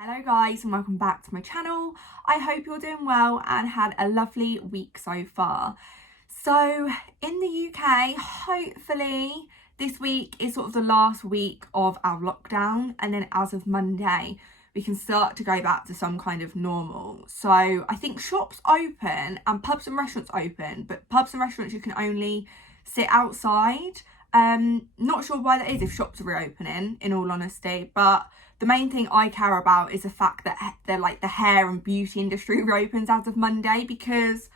Hello guys and welcome back to my channel. I hope you're doing well and had a lovely week so far. So in the UK, hopefully this week is sort of the last week of our lockdown, and then as of Monday we can start to go back to some kind of normal. So I think shops open and pubs and restaurants open, but pubs and restaurants you can only sit outside. Not sure why that is if shops are reopening, in all honesty, but the main thing I care about is the fact that the hair and beauty industry reopens as of Monday, because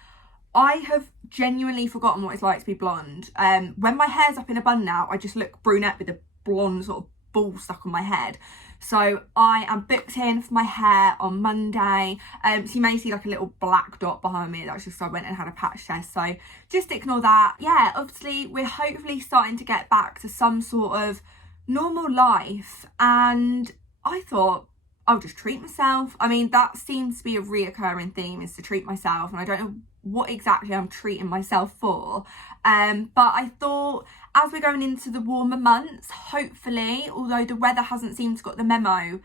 I have genuinely forgotten what it's like to be blonde. When my hair's up in a bun now, I just look brunette with a blonde sort of ball stuck on my head. So I am booked in for my hair on Monday. So you may see like a little black dot behind me. That's just so I went and had a patch test. So just ignore that. Yeah, obviously we're hopefully starting to get back to some sort of normal life, and I thought I'll just treat myself. I mean, that seems to be a reoccurring theme, is to treat myself, and I don't know what exactly I'm treating myself for. But I thought as we're going into the warmer months, hopefully, although the weather hasn't seemed to got the memo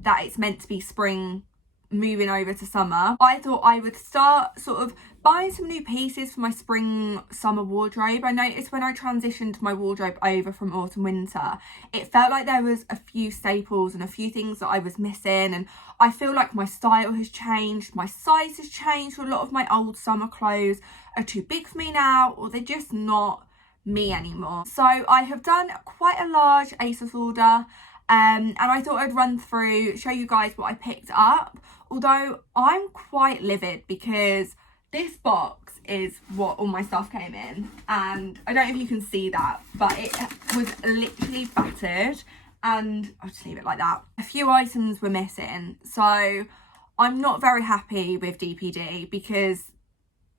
that it's meant to be spring moving over to summer, I thought I would start sort of buying some new pieces for my spring summer wardrobe. I noticed when I transitioned my wardrobe over from autumn winter, it felt like there was a few staples and a few things that I was missing, and I feel like my style has changed, my size has changed. A lot of my old summer clothes are too big for me now, or they're just not me anymore. So I have done quite a large Asos order, and I thought I'd run through, show you guys what I picked up. Although I'm quite livid because this box is what all my stuff came in, and I don't know if you can see that, but it was literally battered, and I'll just leave it like that. A few items were missing, so I'm not very happy with DPD because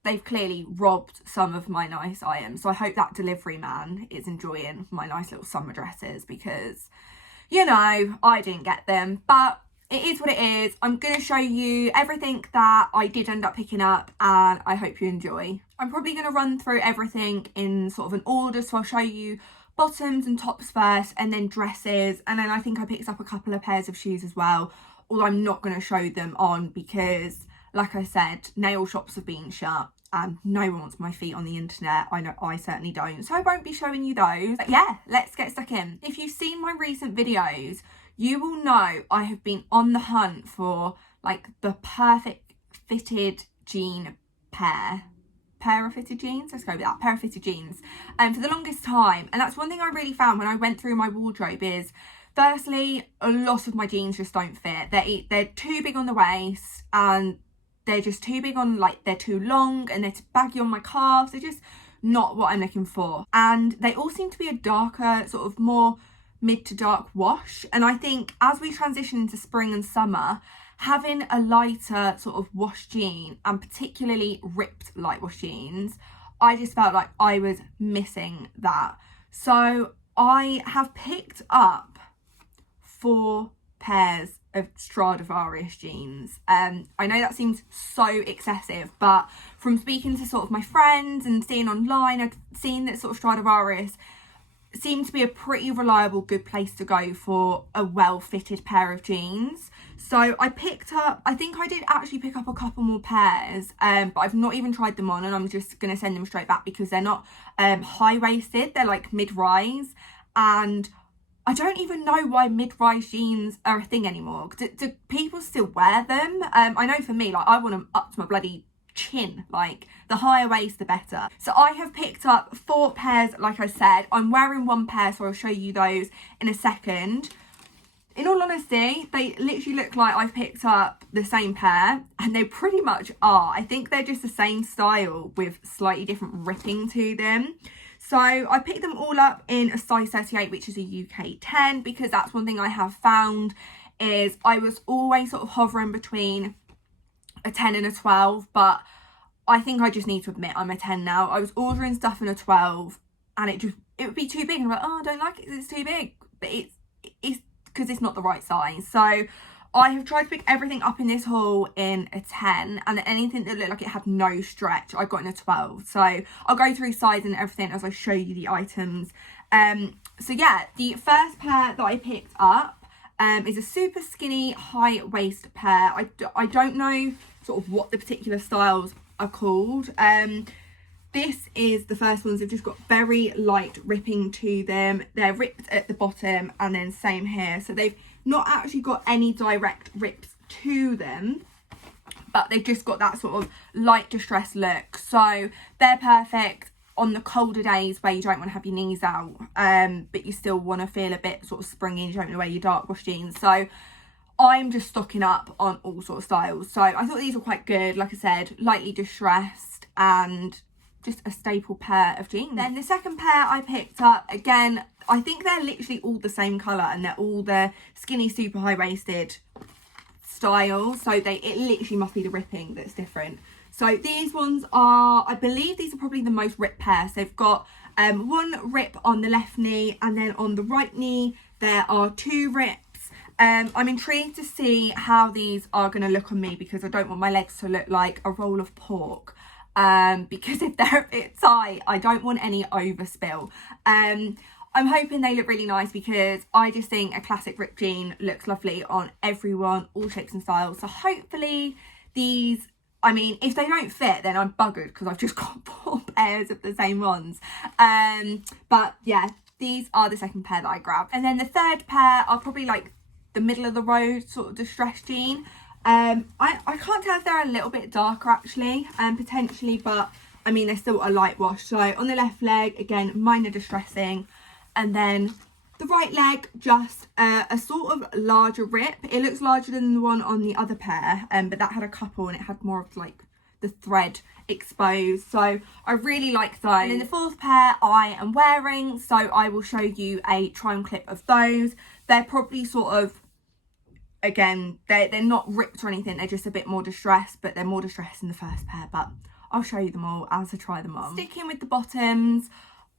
they've clearly robbed some of my nice items. So I hope that delivery man is enjoying my nice little summer dresses, because, you know, I didn't get them, but it is what it is. I'm going to show you everything that I did end up picking up, and I hope you enjoy. I'm probably going to run through everything in sort of an order, so I'll show you bottoms and tops first, and then dresses, and then I think I picked up a couple of pairs of shoes as well, although I'm not going to show them on because, like I said, nail shops have been shut and no one wants my feet on the internet. I know I certainly don't, so I won't be showing you those. But yeah, let's get stuck in. If you've seen my recent videos, you will know I have been on the hunt for like the perfect fitted jean pair of fitted jeans, let's go with that, pair of fitted jeans, for the longest time. And that's one thing I really found when I went through my wardrobe is, firstly, a lot of my jeans just don't fit. They're too big on the waist, and they're just too big on, like, they're too long, and they're too baggy on my calves. They're just not what I'm looking for. And they all seem to be a darker, sort of more mid to dark wash. And I think as we transition into spring and summer, having a lighter sort of wash jean, and particularly ripped light wash jeans, I just felt like I was missing that. So I have picked up 4 pairs of Stradivarius jeans. I know that seems so excessive, but from speaking to sort of my friends and seeing online, I've seen that sort of Stradivarius seemed to be a pretty reliable, good place to go for a well-fitted pair of jeans. So I picked up, I think I did actually pick up a couple more pairs, but I've not even tried them on, and I'm just going to send them straight back because they're not high-waisted, they're like mid-rise, and I don't even know why mid-rise jeans are a thing anymore. Do people still wear them? I know for me, like, I want them up to my bloody chin, like the higher waist the better. So I have picked up 4 pairs, like I said. I'm wearing 1 pair, so I'll show you those in a second. In all honesty, they literally look like I've picked up the same pair, and they pretty much are. I think they're just the same style with slightly different ripping to them. So I picked them all up in a size 38, which is a UK 10, because that's one thing I have found is I was always sort of hovering between a 10 and a 12, but I think I just need to admit I'm a 10 now. I was ordering stuff in a 12 and it would be too big, and I'm like, oh, I don't like it, it's too big, but it's because it's not the right size. So I have tried to pick everything up in this haul in a 10, and anything that looked like it had no stretch I got in a 12. So I'll go through size and everything as I show you the items. So yeah, the first pair that I picked up is a super skinny high waist pair. I don't know sort of what the particular styles are called. This is the first ones. They've just got very light ripping to them. They're ripped at the bottom and then same here. So they've not actually got any direct rips to them, but they've just got that sort of light distressed look. So they're perfect on the colder days where you don't want to have your knees out, but you still want to feel a bit sort of springy and you don't want to wear your dark wash jeans. So I'm just stocking up on all sorts of styles. So I thought these were quite good. Like I said, lightly distressed and just a staple pair of jeans. Then the second pair I picked up, again, I think they're literally all the same colour and they're all the skinny, super high-waisted styles. So it literally must be the ripping that's different. So these ones are, I believe these are probably the most ripped pairs. They've got one rip on the left knee and then on the right knee there are 2 rips. I'm intrigued to see how these are going to look on me because I don't want my legs to look like a roll of pork. Because if they're a bit tight, I don't want any overspill. I'm hoping they look really nice because I just think a classic ripped jean looks lovely on everyone, all shapes and styles. So hopefully these, I mean, if they don't fit, then I'm buggered because I've just got 4 pairs of the same ones. But yeah, these are the second pair that I grabbed. And then the third pair are probably like the middle of the road sort of distressed jean. I can't tell if they're a little bit darker actually, potentially, but I mean they're still a light wash. So on the left leg, again, minor distressing, and then the right leg, just a sort of larger rip. It looks larger than the one on the other pair, but that had a couple and it had more of like the thread exposed. So I really like those. And then the fourth pair I am wearing, so I will show you a try on clip of those. They're probably sort of, again, they're not ripped or anything, they're just a bit more distressed, but they're more distressed in the first pair, but I'll show you them all as I try them on. Sticking with the bottoms,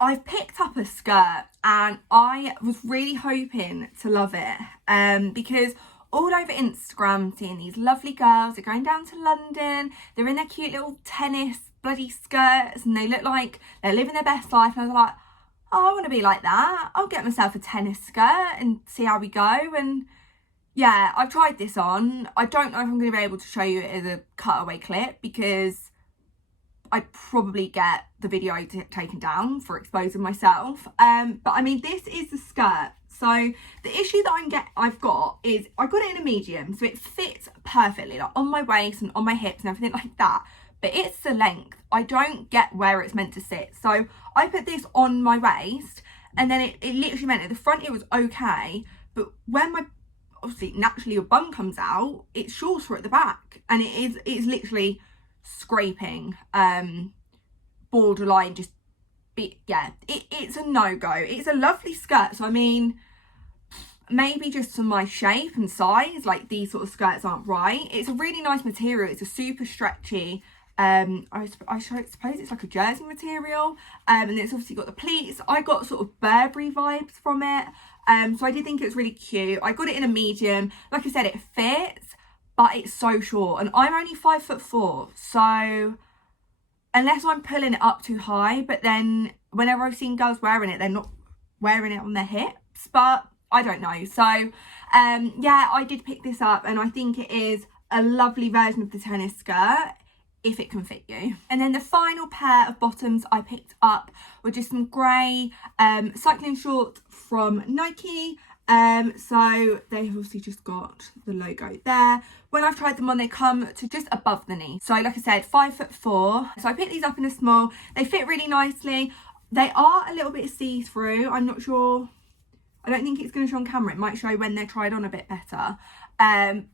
I've picked up a skirt and I was really hoping to love it, because all over Instagram seeing these lovely girls are going down to London, they're in their cute little tennis bloody skirts and they look like they're living their best life, and I was like, oh, I want to be like that. I'll get myself a tennis skirt and see how we go. And yeah, I've tried this on. I don't know if I'm going to be able to show you it as a cutaway clip because I'd probably get the video taken down for exposing myself. But I mean, this is the skirt. So the issue that I've got is I got it in a medium, so it fits perfectly, like on my waist and on my hips and everything like that. But it's the length. I don't get where it's meant to sit. So I put this on my waist, and then it literally meant at the front it was okay, but when my, obviously naturally your bum comes out, it's shorter at the back, and it's literally scraping, borderline just yeah, it's a no-go. It's a lovely skirt, so I mean, maybe just to my shape and size, like these sort of skirts aren't right. It's a really nice material. It's a super stretchy, I suppose it's like a jersey material, and it's obviously got the pleats. I got sort of Burberry vibes from it, so I did think it was really cute. I got it in a medium. Like I said, it fits, but it's so short, and I'm only 5'4", so unless I'm pulling it up too high, but then whenever I've seen girls wearing it, they're not wearing it on their hips, but I don't know. So yeah, I did pick this up, and I think it is a lovely version of the tennis skirt if it can fit you. And then the final pair of bottoms I picked up were just some grey cycling shorts from Nike. So they've obviously just got the logo there. When I've tried them on, they come to just above the knee. So like I said, 5'4". So I picked these up in a small. They fit really nicely. They are a little bit see-through. I'm not sure. I don't think it's going to show on camera. It might show when they're tried on a bit better.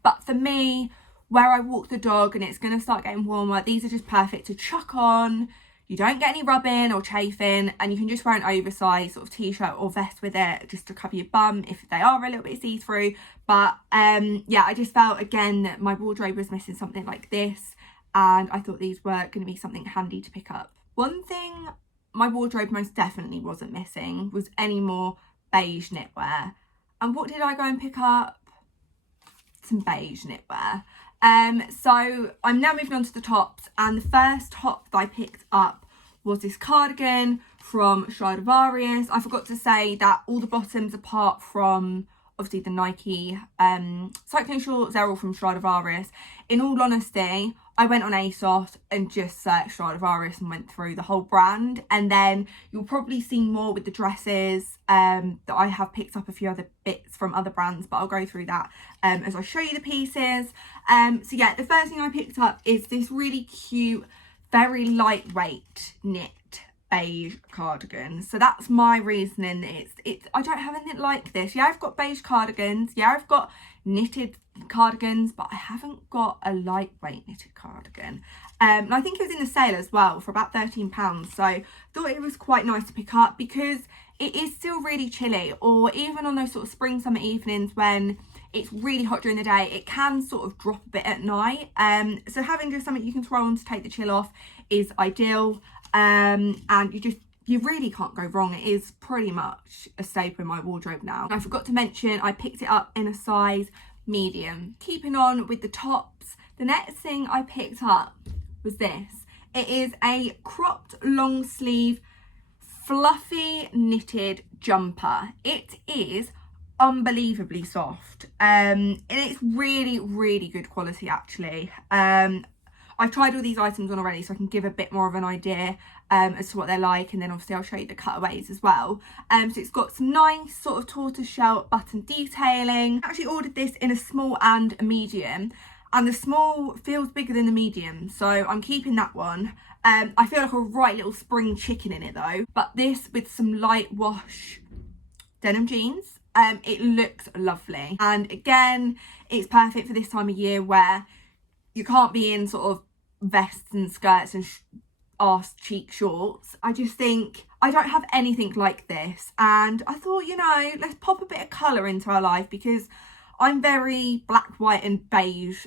But for me, where I walk the dog and it's going to start getting warmer, these are just perfect to chuck on. You don't get any rubbing or chafing, and you can just wear an oversized sort of t-shirt or vest with it just to cover your bum if they are a little bit see-through. But yeah, I just felt again that my wardrobe was missing something like this, and I thought these were going to be something handy to pick up. One thing my wardrobe most definitely wasn't missing was any more beige knitwear. And what did I go and pick up? Some beige knitwear. So I'm now moving on to the tops, and the first top that I picked up was this cardigan from Stradivarius. I forgot to say that all the bottoms apart from obviously the Nike cycling shorts, they're all from Stradivarius. In all honesty, I went on Asos and just searched Stradivarius and went through the whole brand. And then you'll probably see more with the dresses that I have picked up a few other bits from other brands, but I'll go through that as I show you the pieces. So yeah, the first thing I picked up is this really cute, very lightweight knit beige cardigan. So that's my reasoning. It's I don't have anything like this. Yeah, I've got beige cardigans, yeah, I've got knitted cardigans, but I haven't got a lightweight knitted cardigan. And I think it was in the sale as well for about £13, so I thought it was quite nice to pick up because it is still really chilly, or even on those sort of spring summer evenings when it's really hot during the day, it can sort of drop a bit at night. So having just something you can throw on to take the chill off is ideal. And you really can't go wrong. It is pretty much a staple in my wardrobe now. I forgot to mention I picked it up in a size medium. Keeping on with the tops, the next thing I picked up was this. It is a cropped long sleeve fluffy knitted jumper. It is unbelievably soft and it's really good quality actually. I've tried all these items on already, so I can give a bit more of an idea as to what they're like, and then obviously I'll show you the cutaways as well. So it's got some nice sort of tortoiseshell button detailing. I actually ordered this in a small and a medium, and the small feels bigger than the medium, so I'm keeping that one. I feel like a right little spring chicken in it though, but this with some light wash denim jeans, it looks lovely. And again, it's perfect for this time of year where you can't be in sort of vests and skirts and arse cheek shorts. I just think I don't have anything like this, and I thought, you know, let's pop a bit of colour into our life because I'm very black, white and beige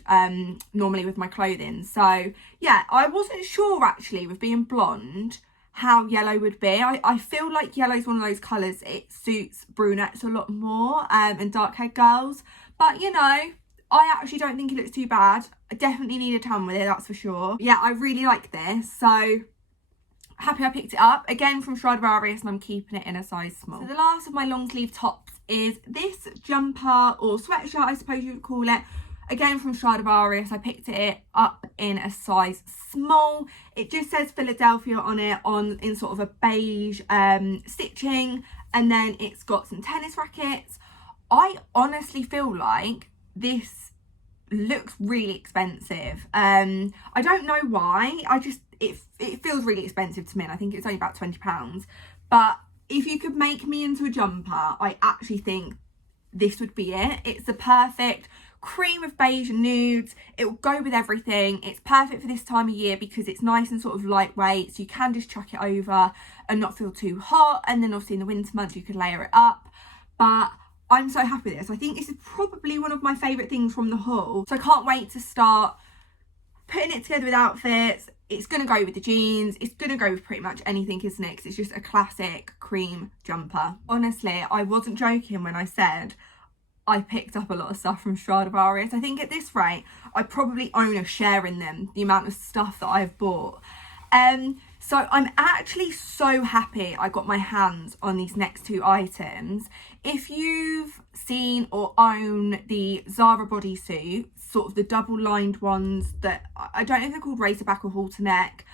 normally with my clothing. So yeah, I wasn't sure actually with being blonde how yellow would be. I feel like yellow is one of those colours, it suits brunettes a lot more and dark haired girls, but you know, I actually don't think it looks too bad. I definitely need a tan with it, that's for sure. Yeah, I really like this, so happy I picked it up. Again from Stradivarius, and I'm keeping it in a size small. So the last of my long sleeve tops is this jumper or sweatshirt, I suppose you would call it. Again from Stradivarius, I picked it up in a size small. It just says Philadelphia on it in sort of a beige stitching, and then it's got some tennis rackets. I honestly feel like this looks really expensive. I don't know why. It feels really expensive to me, and I think it's only about £20. But if you could make me into a jumper, I actually think this would be it. It's the perfect cream of beige and nudes. It will go with everything. It's perfect for this time of year because it's nice and sort of lightweight, so you can just chuck it over and not feel too hot. And then obviously in the winter months you could layer it up. But I'm so happy with this. I think this is probably one of my favourite things from the haul. So I can't wait to start putting it together with outfits. It's going to go with the jeans. It's going to go with pretty much anything, isn't it? 'Cause it's just a classic cream jumper. Honestly, I wasn't joking when I said I picked up a lot of stuff from Stradivarius. I think at this rate, I probably own a share in them, the amount of stuff that I've bought. So I'm actually so happy I got my hands on these next two items. If you've seen or own the Zara bodysuits, sort of the double lined ones that, I don't know if they're called racerback or halter neck,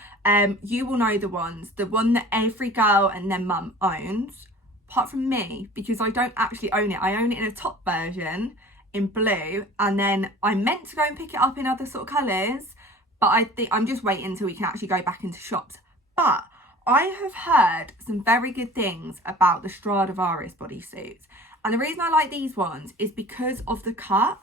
you will know the ones. The one that every girl and their mum owns, apart from me, because I don't actually own it. I own it in a top version in blue, and then I'm meant to go and pick it up in other sort of colours, but I think I'm just waiting until we can actually go back into shops. But I have heard some very good things about the Stradivarius bodysuits, and the reason I like these ones is because of the cut.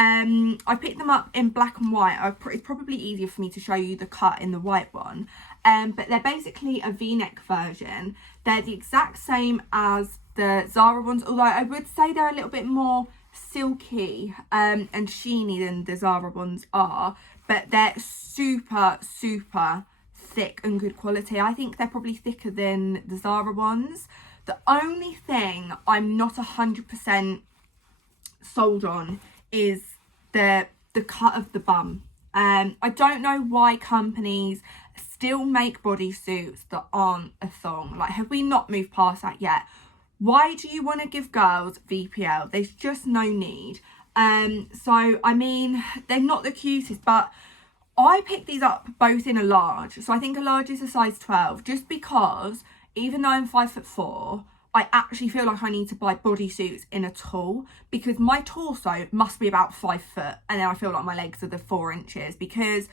I picked them up in black and white. It's probably easier for me to show you the cut in the white one, but they're basically a v-neck version. They're the exact same as the Zara ones, although I would say they're a little bit more silky and sheeny than the Zara ones are, but they're super thick and good quality. I think they're probably thicker than the Zara ones. The only thing I'm not 100% sold on is the cut of the bum. I don't know why companies still make bodysuits that aren't a thong. Like, have we not moved past that yet? Why do you want to give girls VPL? There's just no need. So I mean, they're not the cutest, but I picked these up both in a large. So I think a large is a size 12, just because even though I'm 5'4", I actually feel like I need to buy bodysuits in a tall, because my torso must be about 5 foot, and then I feel like my legs are the 4 inches, because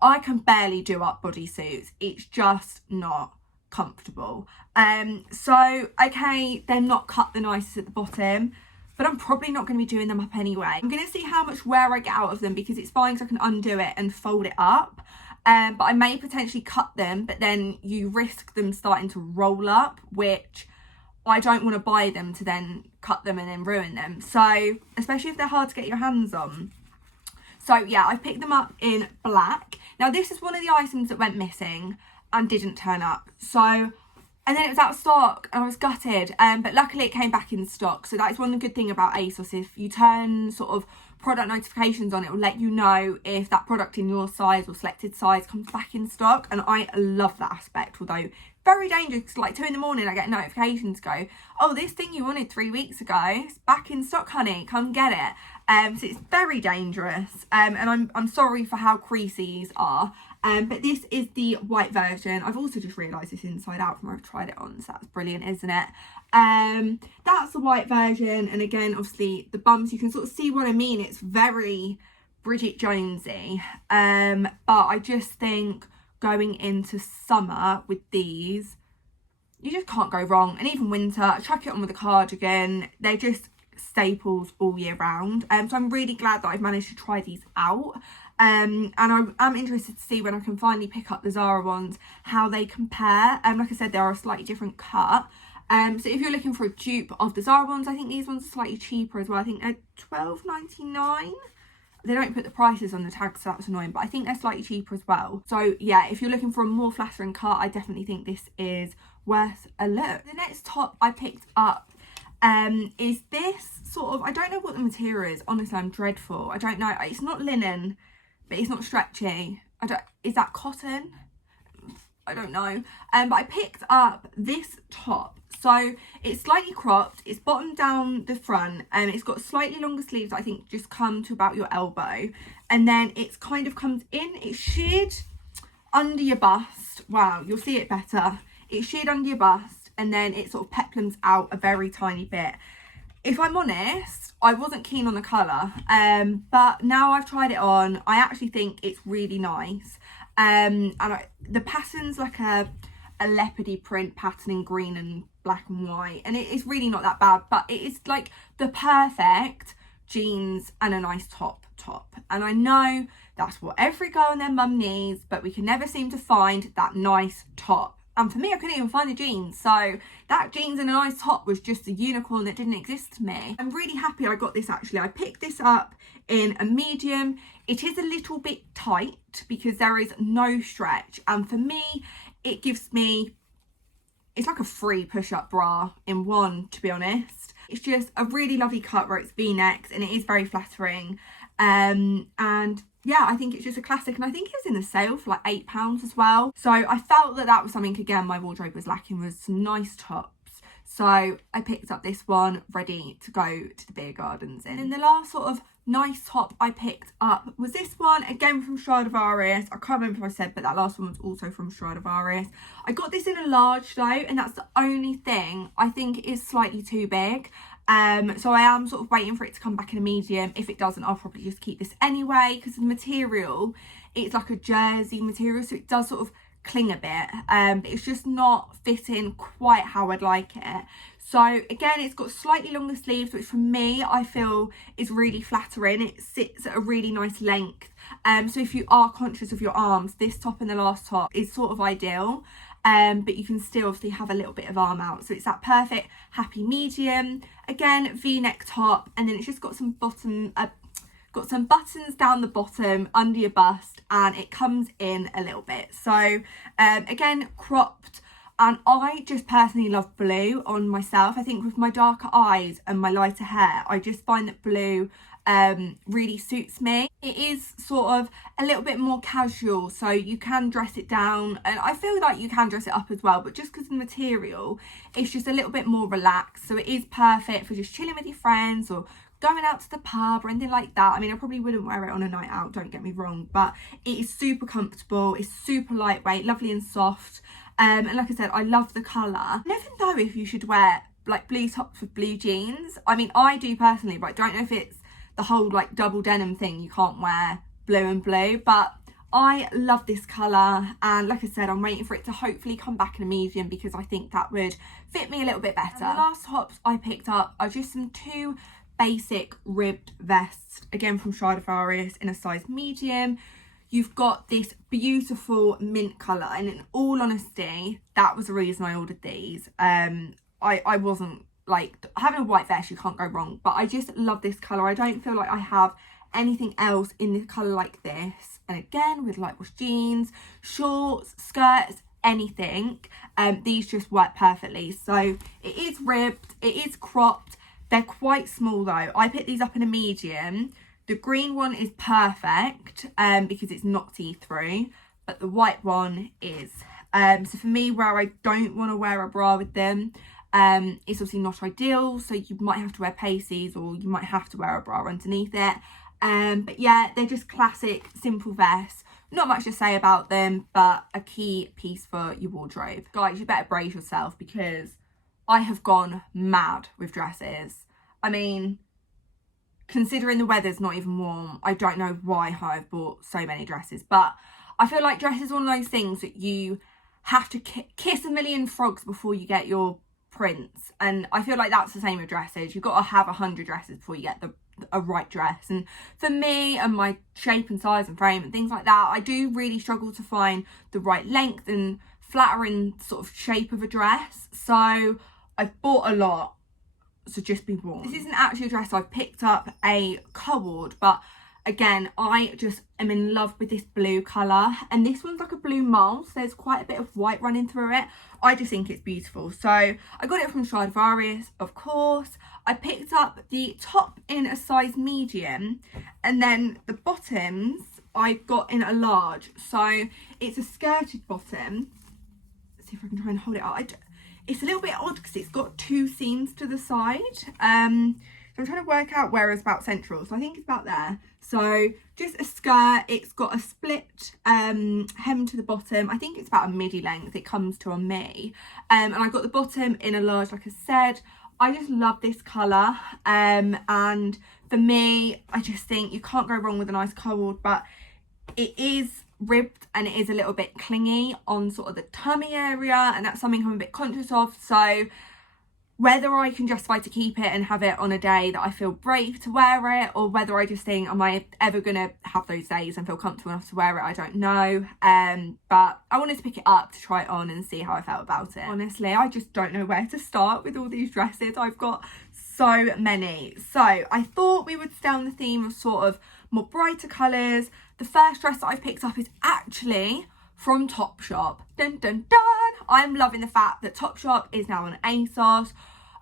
I can barely do up bodysuits. It's just not comfortable. So okay, they're not cut the nicest at the bottom, but I'm probably not going to be doing them up anyway. I'm going to see how much wear I get out of them, because it's fine because I can undo it and fold it up. But I may potentially cut them, but then you risk them starting to roll up, which I don't want to buy them to then cut them and then ruin them. So, especially if they're hard to get your hands on. So yeah, I picked them up in black. Now this is one of the items that went missing and didn't turn up. So, and then it was out of stock and I was gutted. But luckily it came back in stock. So that is one good thing about Asos. If you turn sort of product notifications on, it will let you know if that product in your size or selected size comes back in stock. And I love that aspect, although very dangerous. Like 2 in the morning, I get notifications go, oh, this thing you wanted 3 weeks ago, it's back in stock, honey, come get it. So it's very dangerous. And I'm sorry for how creasy these are. But this is the white version. I've also just realised it's inside out from where I've tried it on, so that's brilliant, isn't it? That's the white version, and again, obviously the bumps, you can sort of see what I mean. It's very Bridget Jonesy, but I just think going into summer with these, you just can't go wrong. And even winter, I chuck it on with a cardigan. They're just staples all year round. So I'm really glad that I've managed to try these out. And I'm interested to see when I can finally pick up the Zara ones, how they compare. Like I said, they are a slightly different cut. So if you're looking for a dupe of the Zara ones, I think these ones are slightly cheaper as well. I think they're £12.99. They don't put the prices on the tag, so that's annoying, but I think they're slightly cheaper as well. So yeah, if you're looking for a more flattering cut, I definitely think this is worth a look. The next top I picked up is this sort of, I don't know what the material is, honestly, I'm dreadful. I don't know, it's not linen, but it's not stretchy. Is that cotton? I don't know. But I picked up this top. So it's slightly cropped, it's bottomed down the front, and it's got slightly longer sleeves that I think just come to about your elbow. And then it's kind of comes in, it's sheared under your bust. Wow, you'll see it better. It's sheared under your bust, and then it sort of peplums out a very tiny bit. If I'm honest, I wasn't keen on the colour, but now I've tried it on, I actually think it's really nice. The pattern's like a leopardy print pattern in green and black and white, and it is really not that bad, but it is like the perfect jeans and a nice top. And I know that's what every girl and their mum needs, but we can never seem to find that nice top. And for me, I couldn't even find the jeans, so that jeans and a nice top was just a unicorn that didn't exist to me. I'm really happy I got this actually. I picked this up in a medium. It is a little bit tight because there is no stretch, and for me, it gives me, it's like a free push-up bra in one, to be honest. It's just a really lovely cut where it's V-necks, and it is very flattering. And yeah, I think it's just a classic, and I think it was in the sale for like £8 as well. So I felt that was something, again, my wardrobe was lacking, was some nice tops. So I picked up this one, ready to go to the beer gardens in. And the last sort of nice top I picked up was this one, again from Stradivarius. I can't remember if I said, but that last one was also from Stradivarius. I got this in a large though, and that's the only thing I think is slightly too big. So I am sort of waiting for it to come back in a medium. If it doesn't, I'll probably just keep this anyway, because the material, it's like a jersey material, so it does sort of cling a bit, but it's just not fitting quite how I'd like it. So again, it's got slightly longer sleeves, which for me, I feel is really flattering. It sits at a really nice length. So if you are conscious of your arms, this top and the last top is sort of ideal. But you can still obviously have a little bit of arm out. So it's that perfect happy medium. Again, V-neck top, and then it's just got some buttons down the bottom under your bust, and it comes in a little bit. So again, cropped. And I just personally love blue on myself. I think with my darker eyes and my lighter hair, I just find that blue really suits me. It is sort of a little bit more casual, so you can dress it down, and I feel like you can dress it up as well, but just because the material is just a little bit more relaxed, so it is perfect for just chilling with your friends or going out to the pub or anything like that. I mean, I probably wouldn't wear it on a night out, don't get me wrong, but it is super comfortable, it's super lightweight, lovely and soft, and like I said, I love the colour. I never know if you should wear like blue tops with blue jeans. I mean, I do personally, but I don't know if it's the whole like double denim thing, you can't wear blue and blue, but I love this colour, and like I said, I'm waiting for it to hopefully come back in a medium because I think that would fit me a little bit better. And the last tops I picked up are just some two basic ribbed vests, again from Stradivarius, in a size medium. You've got this beautiful mint colour, and in all honesty, that was the reason I ordered these. I wasn't like, having a white vest, you can't go wrong, but I just love this colour. I don't feel like I have anything else in this colour like this. And again, with light wash jeans, shorts, skirts, anything, these just work perfectly. So it is ribbed, it is cropped. They're quite small though. I picked these up in a medium. The green one is perfect because it's not see-through, but the white one is. So for me, where I don't want to wear a bra with them, it's obviously not ideal. So you might have to wear pasties, or you might have to wear a bra underneath it. But yeah, they're just classic, simple vests. Not much to say about them, but a key piece for your wardrobe. Guys, you better brace yourself because I have gone mad with dresses. I mean, considering the weather's not even warm, I don't know why I've bought so many dresses, but I feel like dresses are one of those things that you have to kiss a million frogs before you get your prince, and I feel like that's the same with dresses. You've got to have 100 dresses before you get a right dress, and for me and my shape and size and frame and things like that, I do really struggle to find the right length and flattering sort of shape of a dress, so I've bought a lot, so just be warned. This isn't actually a dress, I've picked up a cord, but again, I just am in love with this blue colour, and this one's like a blue mould, so there's quite a bit of white running through it. I just think it's beautiful. So I got it from Stradivarius, of course. I picked up the top in a size medium, and then the bottoms I got in a large. So it's a skirted bottom. Let's see if I can try and hold it up. It's a little bit odd because it's got two seams to the side. So I'm trying to work out where it's about central. So I think it's about there. So just a skirt. It's got a split hem to the bottom. I think it's about a midi length it comes to on me. And I got the bottom in a large, like I said. I just love this colour. And for me, I just think you can't go wrong with a nice cord, but it is ribbed and it is a little bit clingy on sort of the tummy area, and that's something I'm a bit conscious of. So whether I can justify to keep it and have it on a day that I feel brave to wear it, or whether I just think, am I ever going to have those days and feel comfortable enough to wear it, I don't know. But I wanted to pick it up to try it on and see how I felt about it. Honestly, I just don't know where to start with all these dresses. I've got so many. So I thought we would stay on the theme of sort of more brighter colours. The first dress that I've picked up is actually from Topshop. Dun dun dun! I'm loving the fact that Topshop is now on Asos.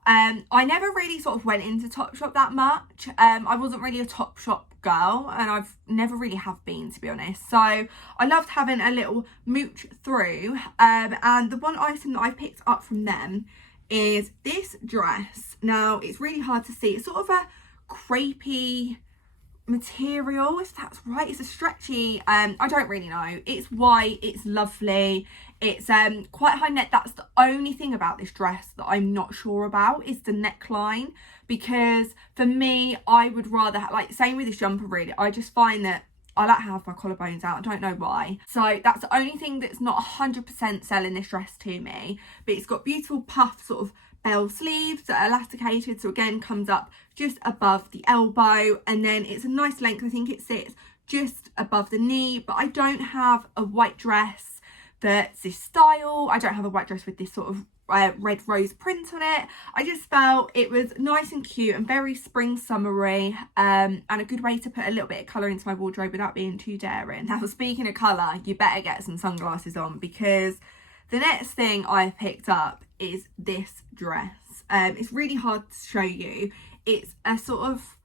I never really sort of went into Topshop that much. I wasn't really a Topshop girl, and I've never really have been, to be honest. So I loved having a little mooch through. And the one item that I picked up from them is this dress. Now, it's really hard to see. It's sort of a crepey material, if that's right. It's a stretchy, I don't really know. It's white, it's lovely. It's quite high neck. That's the only thing about this dress that I'm not sure about, is the neckline, because for me, I would rather like, same with this jumper really, I just find that I like to have my collarbones out. I don't know why. So that's the only thing that's not 100% selling this dress to me. But it's got beautiful puff sort of bell sleeves that are elasticated, so again comes up just above the elbow, and then it's a nice length. I think it sits just above the knee, but I don't have a white dress that's this style. I don't have a white dress with this sort of red rose print on it. I just felt it was nice and cute and very spring summery, and a good way to put a little bit of colour into my wardrobe without being too daring. Now, speaking of colour, you better get some sunglasses on, because the next thing I picked up is this dress. It's really hard to show you. It's a sort of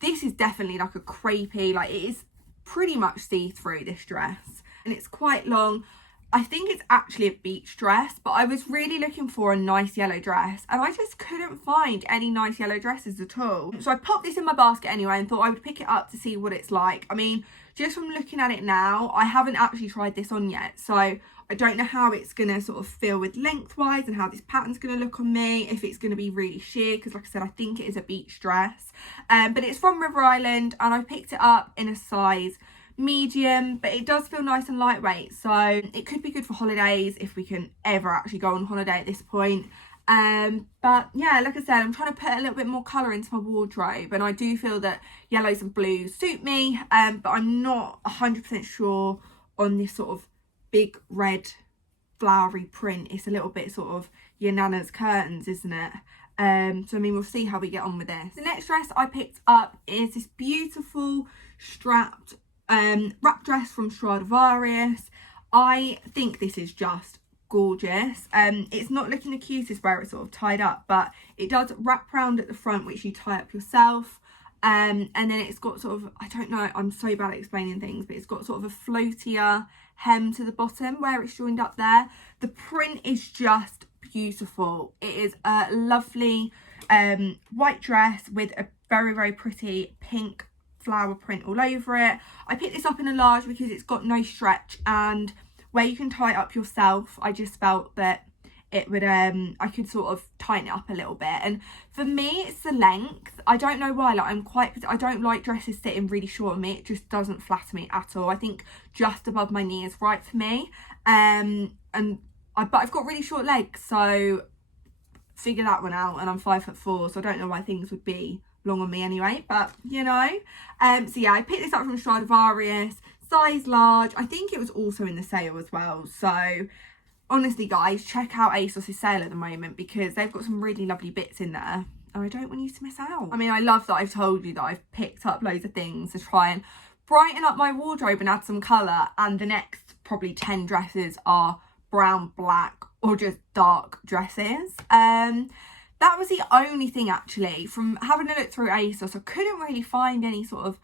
this is definitely like a crepey, like it is pretty much see-through, this dress, and it's quite long. I think it's actually a beach dress, but I was really looking for a nice yellow dress and I just couldn't find any nice yellow dresses at all. So I popped this in my basket anyway and thought I would pick it up to see what it's like. I mean, just from looking at it now, I haven't actually tried this on yet, so I don't know how it's going to sort of feel with lengthwise and how this pattern's going to look on me, if it's going to be really sheer, because like I said, I think it is a beach dress. But it's from River Island and I picked it up in a size medium, but it does feel nice and lightweight, so it could be good for holidays if we can ever actually go on holiday at this point. But yeah, like I said, I'm trying to put a little bit more colour into my wardrobe, and I do feel that yellows and blues suit me, but I'm not 100% sure on this sort of big red flowery print. It's a little bit sort of your nana's curtains, isn't it? So I mean, we'll see how we get on with this. The next dress I picked up is this beautiful strapped wrap dress from Stradivarius. I think this is just gorgeous. It's not looking the cutest where it's sort of tied up, but it does wrap around at the front, which you tie up yourself, and then it's got sort of, I don't know, I'm so bad at explaining things, but it's got sort of a floatier hem to the bottom where it's joined up there. The print is just beautiful. It is a lovely white dress with a very, very pretty pink flower print all over it. I picked this up in a large because it's got no stretch, and where you can tie it up yourself, I just felt that it would I could sort of tighten it up a little bit. And for me, it's the length. I don't know why, like I don't like dresses sitting really short on me. It just doesn't flatter me at all. I think just above my knee is right for me, but I've got really short legs, so figure that one out, and I'm 5'4", so I don't know why things would be long on me anyway, but you know. So yeah, I picked this up from Stradivarius, size large. I think it was also in the sale as well, so honestly guys, check out Asos' sale at the moment because they've got some really lovely bits in there and I don't want you to miss out. I mean, I love that I've told you that I've picked up loads of things to try and brighten up my wardrobe and add some colour, and the next probably 10 dresses are brown, black or just dark dresses. That was the only thing actually. From having a look through Asos, I couldn't really find any sort of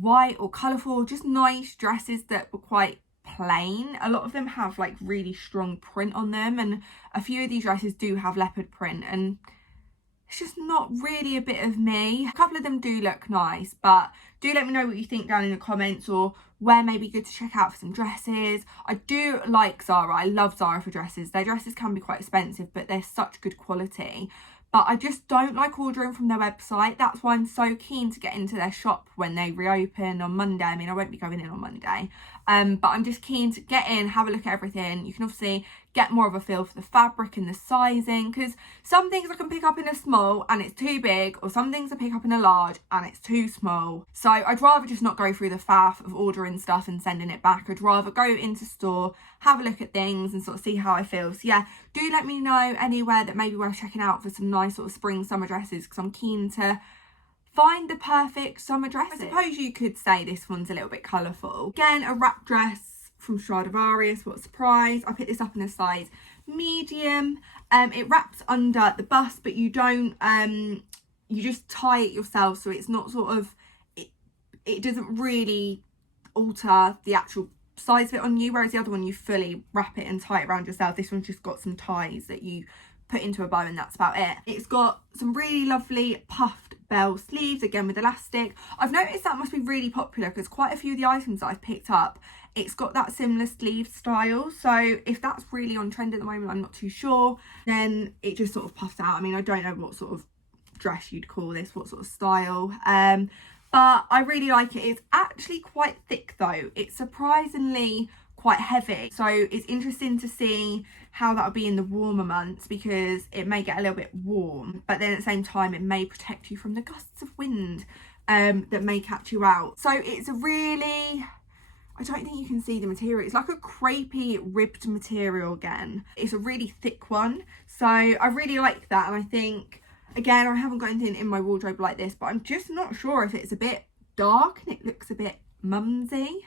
white or colourful, just nice dresses that were quite plain. A lot of them have like really strong print on them, and a few of these dresses do have leopard print, and it's just not really a bit of me. A couple of them do look nice, but do let me know what you think down in the comments, or where may be good to check out for some dresses. I do like Zara. I love Zara for dresses. Their dresses can be quite expensive, but they're such good quality. But I just don't like ordering from their website. That's why I'm so keen to get into their shop when they reopen on Monday. I mean, I won't be going in on Monday. But I'm just keen to get in, have a look at everything. You can obviously get more of a feel for the fabric and the sizing, because some things I can pick up in a small and it's too big, or some things I pick up in a large and it's too small. So I'd rather just not go through the faff of ordering stuff and sending it back. I'd rather go into store, have a look at things and sort of see how I feel. So yeah, do let me know anywhere that maybe worth checking out for some nice sort of spring summer dresses, because I'm keen to find the perfect summer dress. I suppose you could say this one's a little bit colourful. Again, a wrap dress from Stradivarius. What a surprise. I picked this up in a size medium. It wraps under the bust, but you don't you just tie it yourself, so it's not sort of, it doesn't really alter the actual size of it on you, whereas the other one you fully wrap it and tie it around yourself. This one's just got some ties that you put into a bow and that's about it. It's got some really lovely puffed bell sleeves, again with elastic. I've noticed that must be really popular because quite a few of the items that I've picked up, it's got that similar sleeve style. So if that's really on trend at the moment, I'm not too sure, then it just sort of puffs out. I mean, I don't know what sort of dress you'd call this, what sort of style, but I really like it. It's actually quite thick though. It's surprisingly quite heavy, so it's interesting to see how that'll be in the warmer months, because it may get a little bit warm, but then at the same time it may protect you from the gusts of wind that may catch you out. So it's a really, I don't think you can see the material, it's like a crepey ribbed material again. It's a really thick one, so I really like that. And I think, again, I haven't got anything in my wardrobe like this, but I'm just not sure if it's a bit dark and it looks a bit mumsy.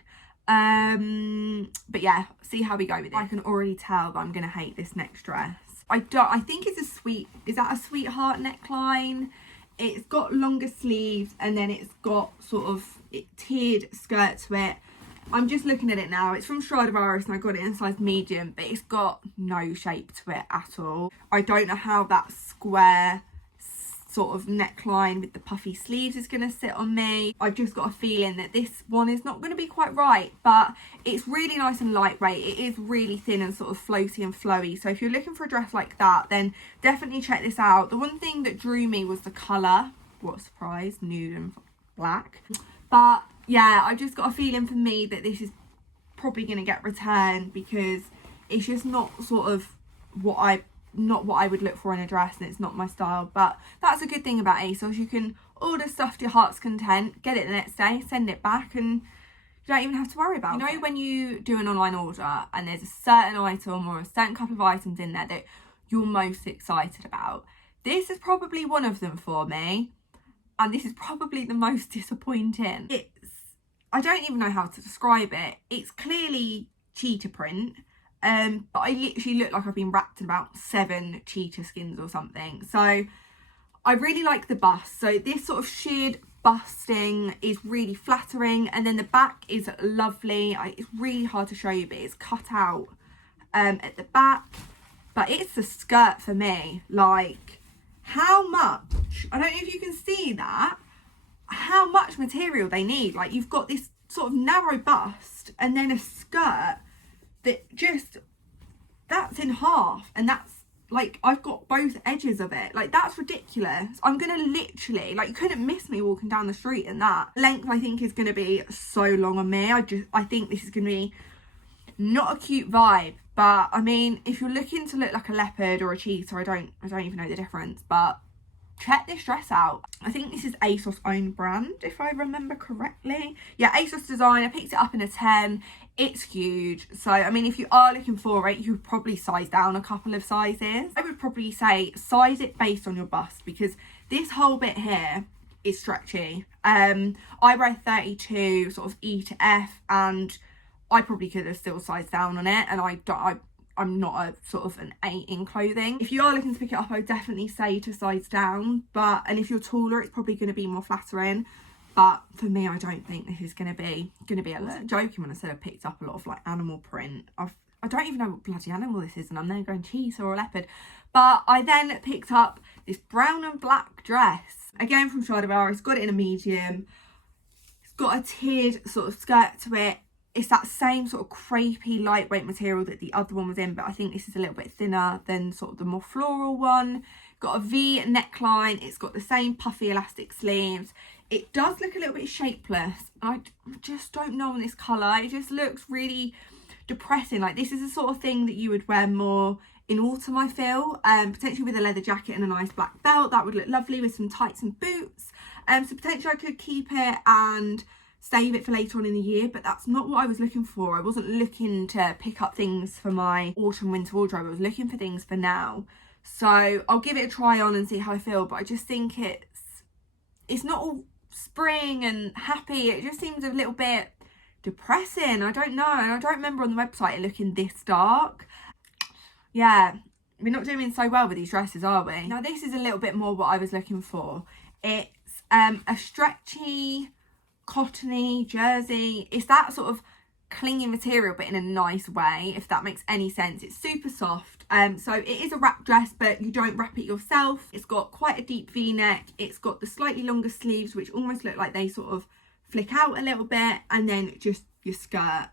But yeah, see how we go with it. I can already tell that I'm gonna hate this next dress. I think it's is that a sweetheart neckline? It's got longer sleeves, and then it's got sort of tiered skirt to it. I'm just looking at it now. It's from Stradivarius and I got it in size medium, but it's got no shape to it at all. I don't know how that square sort of neckline with the puffy sleeves is going to sit on me. I've just got a feeling that this one is not going to be quite right, but it's really nice and lightweight. It is really thin and sort of floaty and flowy. So if you're looking for a dress like that, then definitely check this out. The one thing that drew me was the colour. What a surprise, nude and black. But yeah, I just got a feeling for me that this is probably going to get returned because it's just not sort of what I would look for in a dress, and it's not my style. But that's a good thing about Asos. You can order stuff to your heart's content, get it the next day, send it back, and you don't even have to worry about it. You know, when you do an online order and there's a certain item or a certain couple of items in there that you're most excited about, this is probably one of them for me, and this is probably the most disappointing. I don't even know how to describe it. It's clearly cheetah print, but I literally look like I've been wrapped in about 7 cheetah skins or something. So I really like the bust. So this sort of sheared busting is really flattering, and then the back is lovely. It's really hard to show you, but it's cut out at the back. But it's the skirt for me. Like, how much, I don't know if you can see that, how much material they need. Like, you've got this sort of narrow bust and then a skirt that just, that's in half, and that's like, I've got both edges of it. Like, that's ridiculous. I'm gonna literally, like, you couldn't miss me walking down the street in that. Length, I think, is gonna be so long on me. I think this is gonna be not a cute vibe. But I mean, if you're looking to look like a leopard or a cheetah, I don't even know the difference, but check this dress out. I think this is Asos' own brand, if I remember correctly. Yeah, Asos design. I picked it up in a 10. It's huge. So, I mean, if you are looking for it, you would probably size down a couple of sizes. I would probably say size it based on your bust, because this whole bit here is stretchy. I wear 32, sort of E to F, and I probably could have still sized down on it, and I'm not a sort of an 8 in clothing. If you are looking to pick it up, I would definitely say to size down. And if you're taller, it's probably going to be more flattering. But for me, I don't think this is going to be a look. I was joking when I said I picked up a lot of like animal print. I don't even know what bloody animal this is, and I'm there going cheetah or leopard. But I then picked up this brown and black dress, again from Stradivarius. Got it in a medium. It's got a tiered sort of skirt to it. It's that same sort of crepey, lightweight material that the other one was in, but I think this is a little bit thinner than sort of the more floral one. Got a V neckline. It's got the same puffy elastic sleeves. It does look a little bit shapeless. I just don't know on this colour. It just looks really depressing. Like, this is the sort of thing that you would wear more in autumn, I feel. Potentially with a leather jacket and a nice black belt. That would look lovely with some tights and boots. So potentially I could keep it and save it for later on in the year, but that's not what I was looking for. I wasn't looking to pick up things for my autumn winter wardrobe. I was looking for things for now. So I'll give it a try on and see how I feel, but I just think it's not all spring and happy. It just seems a little bit depressing. I don't know, and I don't remember on the website it looking this dark. Yeah, we're not doing so well with these dresses, are we? Now this is a little bit more what I was looking for. It's a stretchy, cottony jersey. It's that sort of clingy material, but in a nice way, if that makes any sense. It's super soft. So it is a wrap dress, but you don't wrap it yourself. It's got quite a deep V-neck. It's got the slightly longer sleeves, which almost look like they sort of flick out a little bit, and then just your skirt.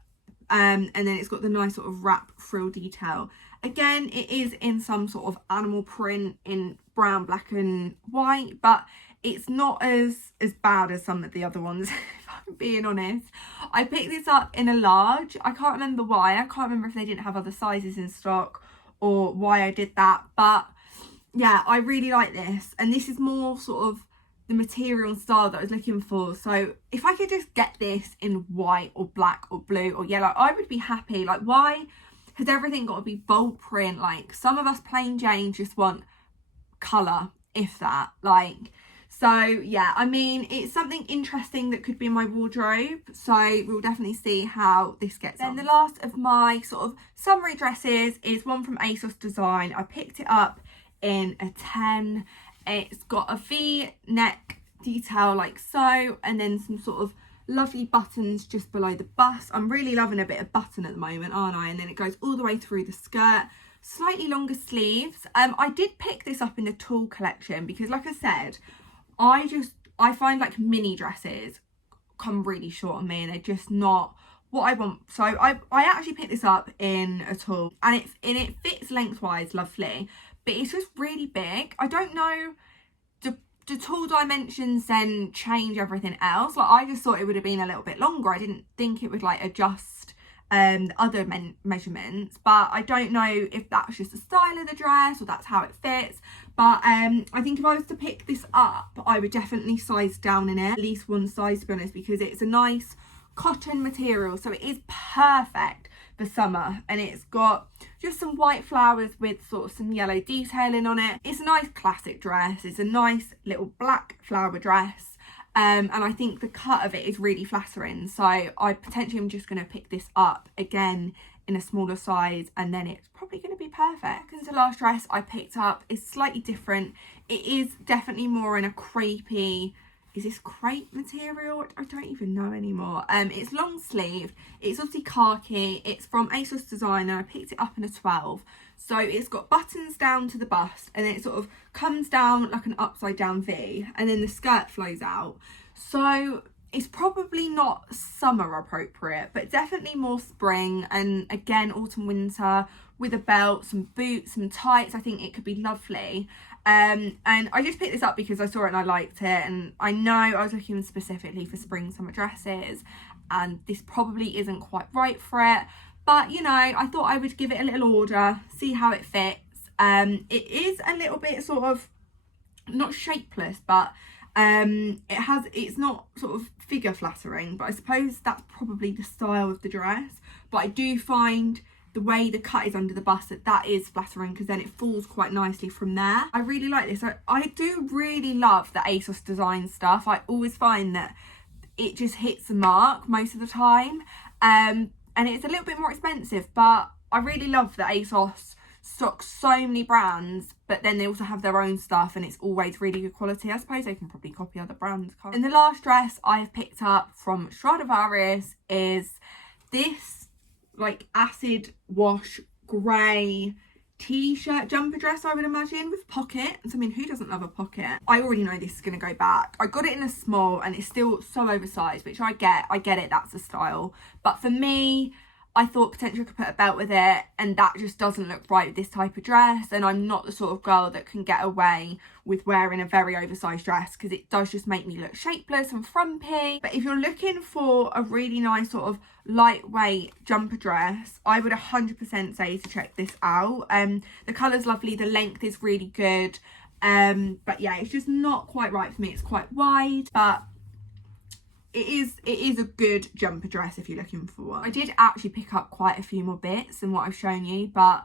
And then it's got the nice sort of wrap frill detail. Again, it is in some sort of animal print in brown, black and white, but it's not as bad as some of the other ones, if I'm being honest. I picked this up in a large. I can't remember why. I can't remember if they didn't have other sizes in stock or why I did that. But yeah, I really like this. And this is more sort of the material and style that I was looking for. So if I could just get this in white or black or blue or yellow, I would be happy. Like, why has everything got to be bold print? Like, some of us plain Janes just want colour, if that. Like, so yeah, I mean, it's something interesting that could be in my wardrobe. So we'll definitely see how this gets on. Then the last of my sort of summary dresses is one from Asos Design. I picked it up in a 10. It's got a V-neck detail like so, and then some sort of lovely buttons just below the bust. I'm really loving a bit of button at the moment, aren't I? And then it goes all the way through the skirt. Slightly longer sleeves. I did pick this up in the tulle collection because, like I said, I find like mini dresses come really short on me and they're just not what I want. So I actually picked this up in a tulle, and it fits lengthwise lovely, but it's just really big. I don't know, the tulle dimensions then change everything else. Like, I just thought it would have been a little bit longer. I didn't think it would like adjust other measurements, but I don't know if that's just the style of the dress or that's how it fits. But I think if I was to pick this up, I would definitely size down in it, at least one size, to be honest, because it's a nice cotton material, so it is perfect for summer. And it's got just some white flowers with sort of some yellow detailing on it. It's a nice classic dress. It's a nice little black flower dress, and I think the cut of it is really flattering, so I potentially am just going to pick this up again in a smaller size, and then it's probably going to be perfect. Because the last dress I picked up is slightly different. It is definitely more in a crepey, is this crepe material? I don't even know anymore. It's long sleeved. It's obviously khaki. It's from Asos designer. I picked it up in a 12. So it's got buttons down to the bust, and then it sort of comes down like an upside down V, and then the skirt flows out. So it's probably not summer appropriate, but definitely more spring, and again autumn winter, with a belt, some boots, some tights. I think it could be lovely. And I just picked this up because I saw it and I liked it, and I know I was looking specifically for spring summer dresses, and this probably isn't quite right for it, but you know, I thought I would give it a little order, see how it fits. It is a little bit sort of not shapeless, but it's not sort of figure flattering, but I suppose that's probably the style of the dress. But I do find the way the cut is under the bust that is flattering, because then it falls quite nicely from there. I really like this. I do really love the Asos design stuff. I always find that it just hits the mark most of the time, and it's a little bit more expensive, but I really love that Asos stocks so many brands, but then they also have their own stuff, and it's always really good quality. I suppose they can probably copy other brands. And the last dress I have picked up from Stradivarius is this like acid wash grey t-shirt jumper dress, I would imagine, with pockets. I mean, who doesn't love a pocket? I already know this is going to go back. I got it in a small and it's still so oversized, which I get it, that's the style. But for me, I thought potentially I could put a belt with it, and that just doesn't look right with this type of dress. And I'm not the sort of girl that can get away with wearing a very oversized dress, because it does just make me look shapeless and frumpy. But if you're looking for a really nice sort of lightweight jumper dress, I would 100% say to check this out. The colour's lovely, the length is really good, but yeah, it's just not quite right for me. It's quite wide, but it is a good jumper dress if you're looking for one. I did actually pick up quite a few more bits than what I've shown you, but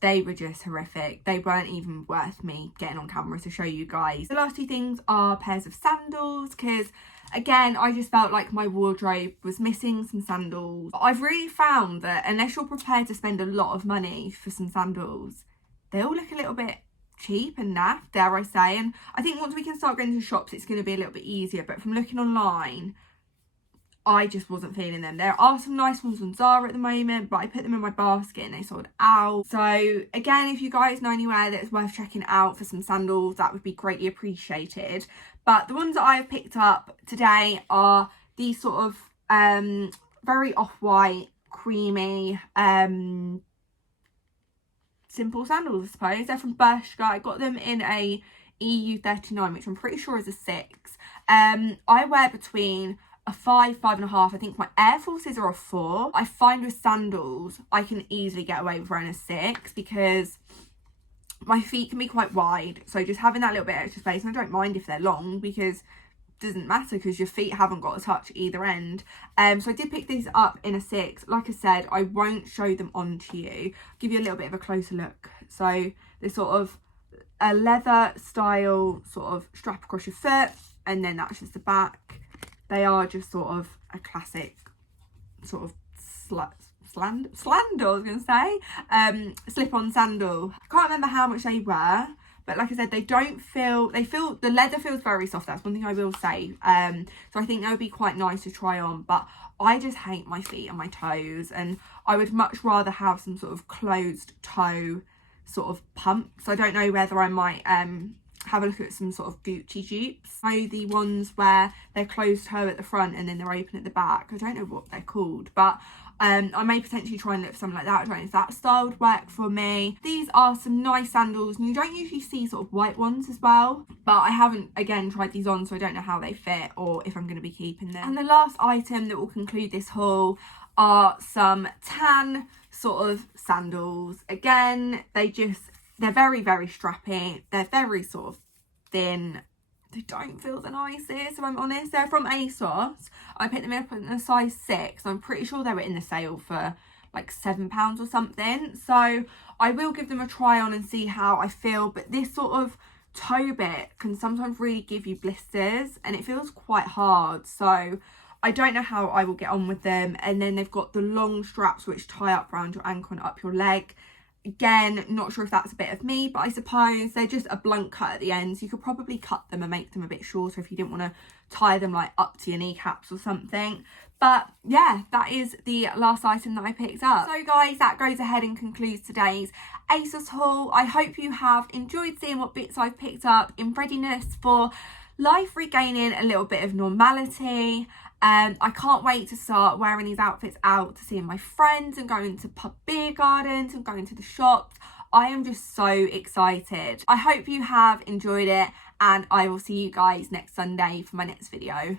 they were just horrific. They weren't even worth me getting on camera to show you guys. The last two things are pairs of sandals, because again, I just felt like my wardrobe was missing some sandals. But I've really found that unless you're prepared to spend a lot of money for some sandals, they all look a little bit cheap and naff, dare I say. And I think once we can start going to shops, it's going to be a little bit easier. But from looking online, I just wasn't feeling them. There are some nice ones on Zara at the moment, but I put them in my basket and they sold out. So again, if you guys know anywhere that's worth checking out for some sandals, that would be greatly appreciated. But the ones that I have picked up today are these sort of very off-white, creamy, simple sandals, I suppose. They're from Bershka. I got them in a EU 39, which I'm pretty sure is a 6. I wear between a 5, 5.5. I think my Air Forces are a 4. I find with sandals, I can easily get away with wearing a 6 because my feet can be quite wide. So just having that little bit extra space, and I don't mind if they're long because it doesn't matter because your feet haven't got to touch either end. So I did pick these up in a 6. Like I said, I won't show them on to you. I'll give you a little bit of a closer look. So they're sort of a leather style sort of strap across your foot, and then that's just the back. They are just sort of a classic sort of slander, I was going to say, slip-on sandal. I can't remember how much they were, but like I said, they feel, the leather feels very soft. That's one thing I will say. So I think they would be quite nice to try on, but I just hate my feet and my toes, and I would much rather have some sort of closed toe sort of pumps. I don't know whether I might have a look at some sort of Gucci dupes. The ones where they're closed toe at the front and then they're open at the back. I don't know what they're called, but I may potentially try and look for something like that. I don't know if that style would work for me. These are some nice sandals, and you don't usually see sort of white ones as well, but I haven't again tried these on, so I don't know how they fit or if I'm going to be keeping them. And the last item that will conclude this haul are some tan sort of sandals. Again, they're very, very strappy. They're very sort of thin. They don't feel the nicest, if I'm honest. They're from Asos. I picked them up in a size 6. I'm pretty sure they were in the sale for like £7 or something. So I will give them a try on and see how I feel. But this sort of toe bit can sometimes really give you blisters, and it feels quite hard. So I don't know how I will get on with them. And then they've got the long straps which tie up around your ankle and up your leg. Again, not sure if that's a bit of me, but I suppose they're just a blunt cut at the end, so you could probably cut them and make them a bit shorter if you didn't want to tie them like up to your kneecaps or something. But yeah, that is the last item that I picked up. So guys, that goes ahead and concludes today's ASOS haul. I hope you have enjoyed seeing what bits I've picked up in readiness for life regaining a little bit of normality. I can't wait to start wearing these outfits out to see my friends and going to pub beer gardens and going to the shops. I am just so excited. I hope you have enjoyed it, and I will see you guys next Sunday for my next video.